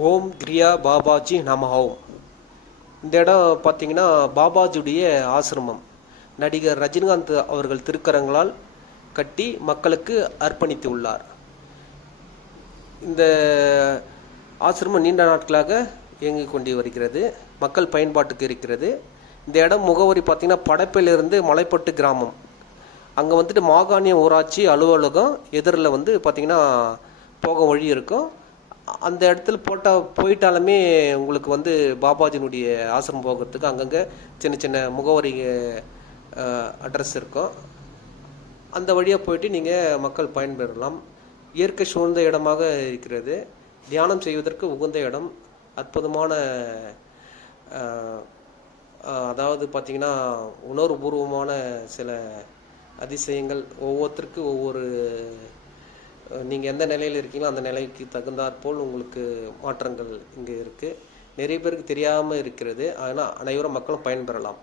ஓம் கிரியா பாபாஜி நம ஓம். இந்த இடம் பார்த்தீங்கன்னா பாபாஜியுடைய ஆசிரமம். நடிகர் ரஜினிகாந்த் அவர்கள் திருக்கரங்களால் கட்டி மக்களுக்கு அர்ப்பணித்து உள்ளார். இந்த ஆசிரமம் நீண்ட நாட்களாக இயங்கிக் கொண்டு வருகிறது. மக்கள் பயன்பாட்டுக்கு இருக்கிறது. இந்த இடம் முகவரி பார்த்தீங்கன்னா படப்பிலிருந்து மலைப்பட்டு கிராமம். அங்கே வந்துட்டு மாகாணிய ஊராட்சி அலுவலகம் எதிரில் வந்து பார்த்தீங்கன்னா போக வழி இருக்கும். அந்த இடத்துல போயிட்டாலுமே உங்களுக்கு வந்து பாபாஜினுடைய ஆசிரமம் போகிறதுக்கு அங்கங்கே சின்ன சின்ன முகவரி அட்ரஸ் இருக்கும். அந்த வழியாக போயிட்டு நீங்கள் மக்கள் பயன்பெறலாம். இயற்கை சூழ்ந்த இடமாக இருக்கிறது. தியானம் செய்வதற்கு உகந்த இடம். அற்புதமான அதாவது பார்த்திங்கன்னா உணர்வுபூர்வமான சில அதிசயங்கள். ஒவ்வொருத்தருக்கு ஒவ்வொரு நீங்கள் எந்த நிலையில் இருக்கீங்களோ அந்த நிலைக்கு தகுந்தாற்போல் உங்களுக்கு மாற்றங்கள் இங்கே இருக்குது. நிறைய பேருக்கு தெரியாமல் இருக்கிறது. ஆனால் அனைவரும் மக்களும் பயன்பெறலாம்.